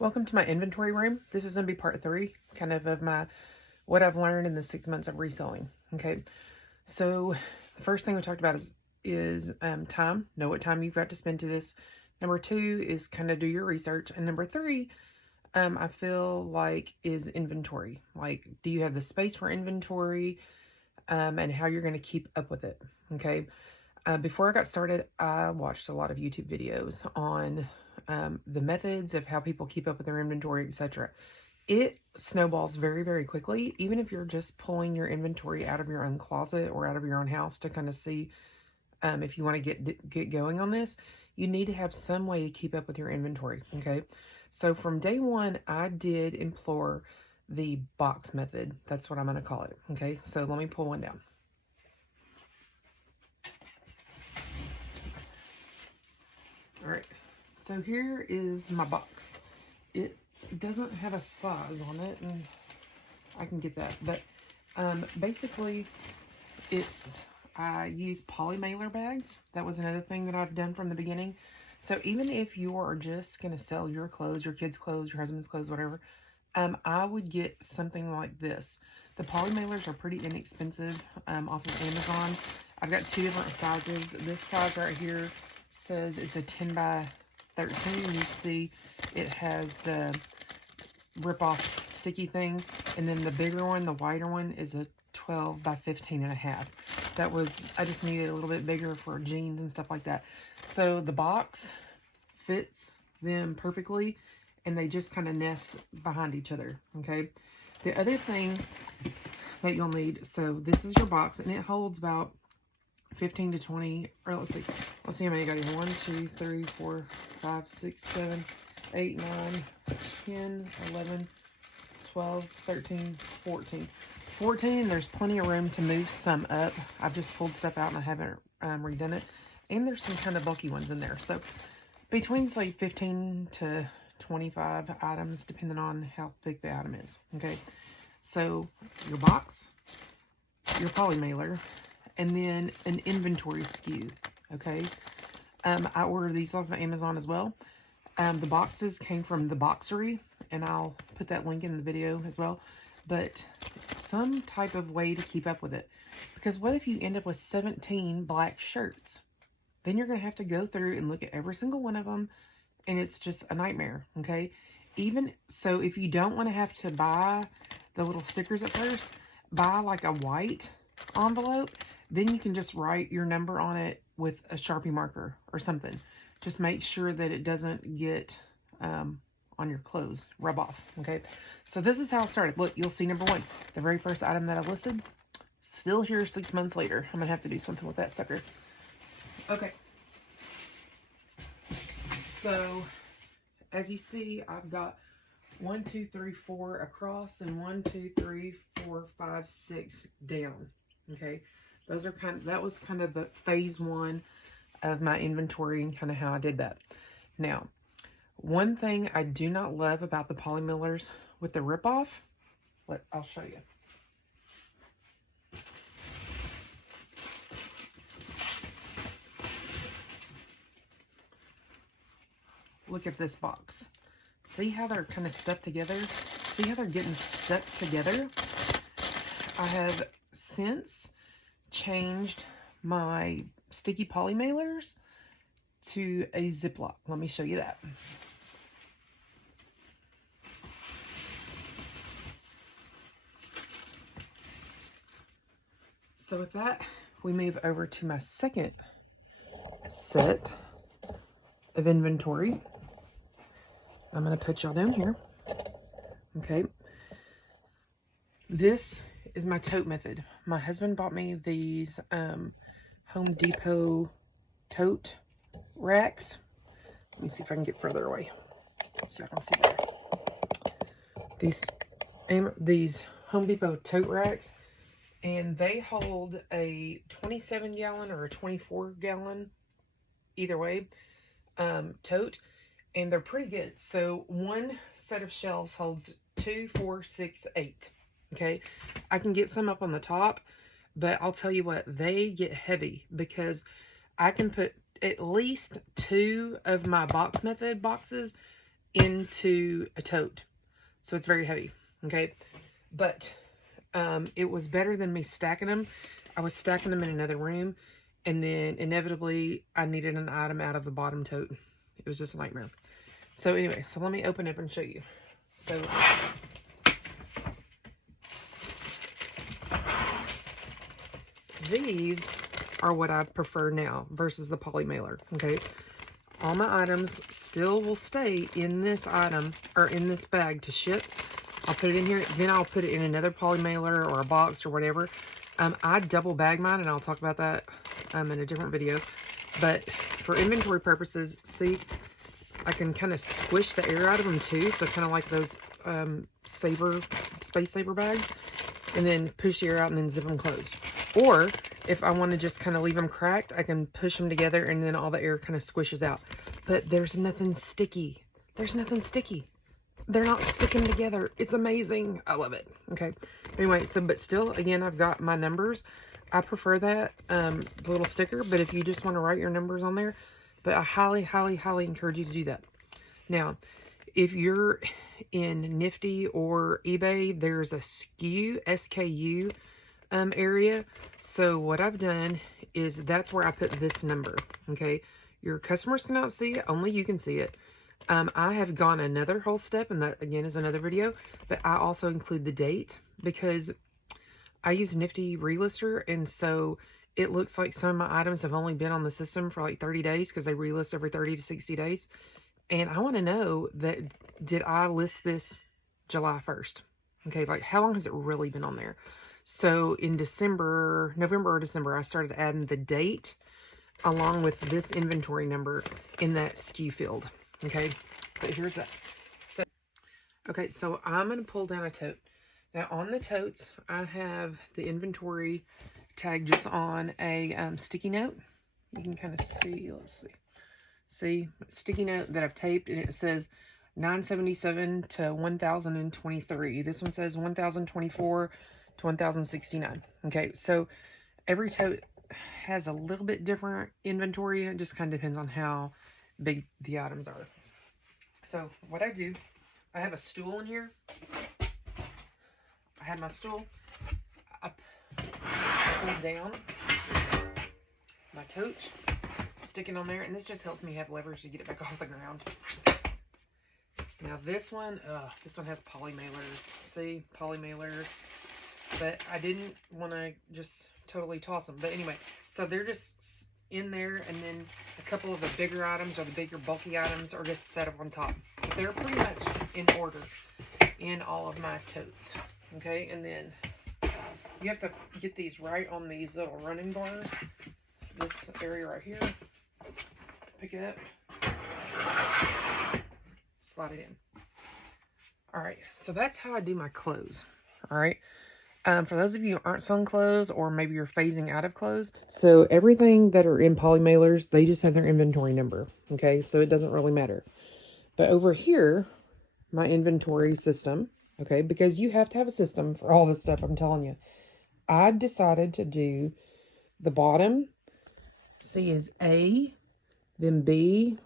Welcome to my inventory room. This is going to be part 3, kind of my what I've learned in the 6 months of reselling. Okay, so the first thing we talked about is time. Know what time you've got to spend to this. Number 2 is kind of do your research, and number 3, I feel like is inventory. Like, do you have the space for inventory, and how you're going to keep up with it. Okay. Before I got started, I watched a lot of YouTube videos on the methods of how people keep up with their inventory, etc. It snowballs very, very quickly, even if you're just pulling your inventory out of your own closet or out of your own house to kind of see if you want to get going on this. You need to have some way to keep up with your inventory, okay? So from day one, I did employ the box method. That's what I'm going to call it, okay? So let me pull one down. All right, so here is my box. It doesn't have a size on it, and I can get that, but basically I use poly mailer bags. That was another thing that I've done from the beginning. So even if you are just going to sell your clothes, your kids' clothes, your husband's clothes, whatever, I would get something like this. The poly mailers are pretty inexpensive off of Amazon. I've got 2 different sizes. This size right here says it's a 10 by 13. You see it has the rip-off sticky thing, and then the bigger one, the wider one, is a 12 by 15 and a half. That was, I just needed a little bit bigger for jeans and stuff like that. So the box fits them perfectly, and they just kind of nest behind each other, okay? The other thing that you'll need, so this is your box, and it holds about 15 to 20, or let's see how many I got here. 1, 2, 3, 4, 5, 6, 7, 8, 9, 10, 11, 12, 13, 14. 14, there's plenty of room to move some up. I've just pulled stuff out and I haven't redone it. And there's some kind of bulky ones in there. So between, say, 15 to 25 items, depending on how thick the item is. Okay, so your box, your poly mailer, and then an inventory SKU, okay? I ordered these off of Amazon as well. The boxes came from The Boxery, and I'll put that link in the video as well. But some type of way to keep up with it. Because what if you end up with 17 black shirts? Then you're going to have to go through and look at every single one of them, and it's just a nightmare, okay? Even so, if you don't want to have to buy the little stickers at first, buy like a white envelope. Then you can just write your number on it with a Sharpie marker or something. Just make sure that it doesn't get on your clothes, rub off, okay? So this is how it started. Look, you'll see number 1. The very first item that I listed, still here 6 months later. I'm going to have to do something with that sucker. Okay. So, as you see, I've got 1, 2, 3, 4 across, and 1, 2, 3, 4, 5, 6 down, okay? Those are that was kind of the phase 1 of my inventory and kind of how I did that. Now, one thing I do not love about the poly mailers with the rip-off, I'll show you. Look at this box. See how they're kind of stuck together? See how they're getting stuck together? I have since changed my sticky poly mailers to a Ziploc. Let me show you that. So with that, we move over to my second set of inventory. I'm going to put y'all down here. Okay. This is my tote method. My husband bought me these Home Depot tote racks. Let me see if I can get further away so I can see better. These Home Depot tote racks, and they hold a 27 gallon or a 24 gallon, either way, tote, and they're pretty good. So one set of shelves holds 2, 4, 6, 8. Okay, I can get some up on the top, but I'll tell you what, they get heavy because I can put at least 2 of my box method boxes into a tote. So it's very heavy, okay? But it was better than me stacking them. I was stacking them in another room, and then inevitably I needed an item out of the bottom tote. It was just a nightmare. So anyway, so let me open up and show you. So these are what I prefer now versus the poly mailer, okay? All my items still will stay in this item, or in this bag to ship. I'll put it in here, then I'll put it in another poly mailer or a box or whatever. I double bag mine, and I'll talk about that in a different video. But for inventory purposes, see, I can kind of squish the air out of them too, so kind of like those space saver bags, and then push the air out and then zip them closed. Or if I want to just kind of leave them cracked, I can push them together and then all the air kind of squishes out. But there's nothing sticky. There's nothing sticky. They're not sticking together. It's amazing. I love it. Okay. Anyway, so, but still, again, I've got my numbers. I prefer that little sticker, but if you just want to write your numbers on there, but I highly, highly, highly encourage you to do that. Now, if you're in Nifty or eBay, there's a SKU area. So what I've done is that's where I put this number. Okay. Your customers cannot see it. Only you can see it. I have gone another whole step, and that again is another video, but I also include the date because I use Nifty Relister, and so it looks like some of my items have only been on the system for like 30 days because they relist every 30 to 60 days. And I want to know that, did I list this July 1st? Okay, like how long has it really been on there? So in November or December, I started adding the date along with this inventory number in that SKU field. Okay, but here's that. So, okay, so I'm going to pull down a tote. Now on the totes, I have the inventory tag just on a sticky note. You can kind of see, let's see. See, sticky note that I've taped, and it says 977 to 1023. This one says 1024 to 1069. Okay, so every tote has a little bit different inventory, and it just kind of depends on how big the items are. So what I do, I have a stool in here. I have my stool. I pull down my tote, sticking on there, and this just helps me have leverage to get it back off the ground. Now this one has poly mailers. See, poly mailers. But I didn't want to just totally toss them. But anyway, so they're just in there, and then a couple of the bigger items or the bigger bulky items are just set up on top. But they're pretty much in order in all of my totes. Okay, and then you have to get these right on these little running bars. This area right here. Pick it up. Slide it in. Alright, so that's how I do my clothes. Alright. For those of you who aren't selling clothes, or maybe you're phasing out of clothes, so everything that are in poly mailers, they just have their inventory number, okay? So it doesn't really matter. But over here, my inventory system, okay, because you have to have a system for all this stuff, I'm telling you. I decided to do the bottom, C is A, then B,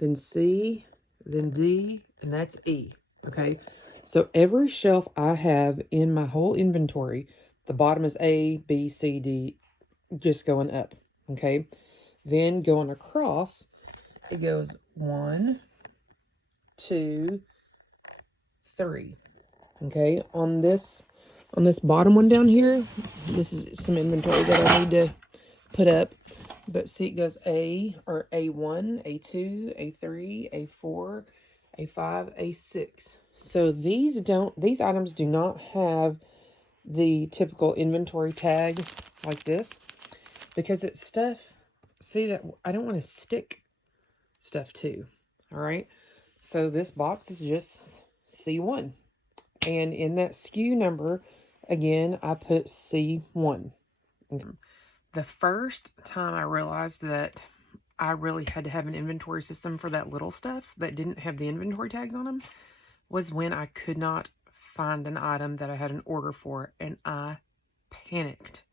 then C, then D, and that's E, okay? So every shelf I have in my whole inventory, the bottom is A, B, C, D, just going up, okay? Then going across, it goes 1, 2, 3, okay? On this bottom one down here, this is some inventory that I need to put up. But see, it goes A, or A1, A2, A3, A4, A5, A6. So these items do not have the typical inventory tag like this, because it's stuff, see, that I don't want to stick stuff to. All right. So this box is just C1. And in that SKU number, again, I put C1. Okay. The first time I realized that I really had to have an inventory system for that little stuff that didn't have the inventory tags on them was when I could not find an item that I had an order for, and I panicked.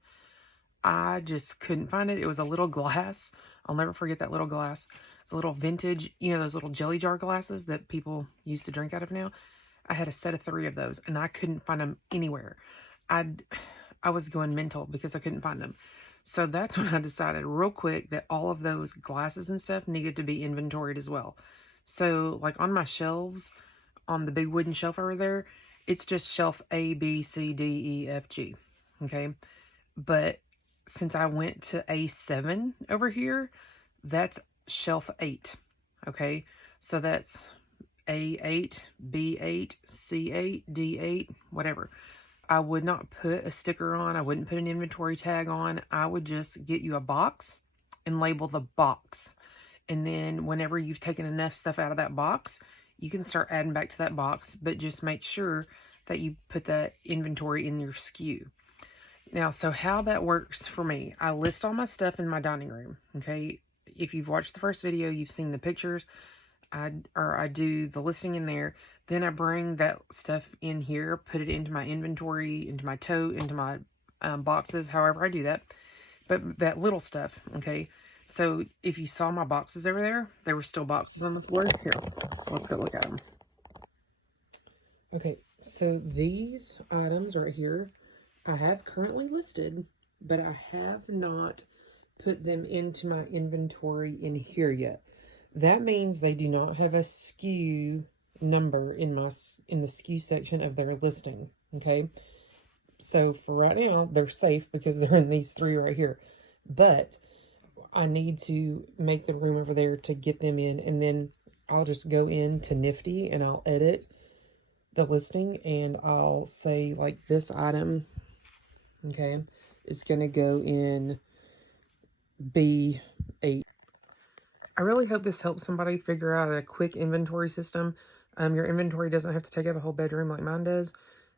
I just couldn't find it. It was a little glass. I'll never forget that little glass. It's a little vintage, you know, those little jelly jar glasses that people used to drink out of now. I had a set of 3 of those, and I couldn't find them anywhere. I was going mental because I couldn't find them. So that's when I decided real quick that all of those glasses and stuff needed to be inventoried as well. So like on my shelves, on the big wooden shelf over there, it's just shelf A, B, C, D, E, F, G. Okay. But since I went to A7 over here, that's shelf 8. Okay. So that's A8, B8, C8, D8, whatever. I would not put a sticker on. I wouldn't put an inventory tag on. I would just get you a box and label the box. And then whenever you've taken enough stuff out of that box, you can start adding back to that box, but just make sure that you put that inventory in your SKU. Now, so how that works for me, I list all my stuff in my dining room, okay? If you've watched the first video, you've seen the pictures. I do the listing in there. Then I bring that stuff in here, put it into my inventory, into my tote, into my boxes, however I do that. But that little stuff, okay? So if you saw my boxes over there were still boxes on the floor. Here, let's go look at them. Okay, so these items right here, I have currently listed, but I have not put them into my inventory in here yet. That means they do not have a SKU number in the SKU section of their listing, okay? So for right now, they're safe because they're in these 3 right here. But I need to make the room over there to get them in, and then I'll just go into Nifty and I'll edit the listing, and I'll say like this item, okay, is going to go in B8. I really hope this helps somebody figure out a quick inventory system. Your inventory doesn't have to take up a whole bedroom like mine does,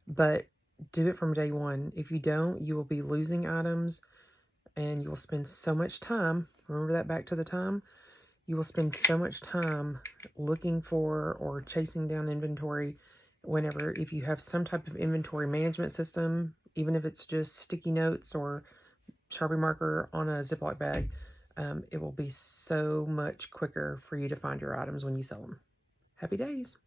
but do it from day one. If you don't, you will be losing items, and you will spend so much time, remember that back to the time, you will spend so much time looking for or chasing down inventory whenever, if you have some type of inventory management system, even if it's just sticky notes or Sharpie marker on a Ziploc bag, it will be so much quicker for you to find your items when you sell them. Happy days.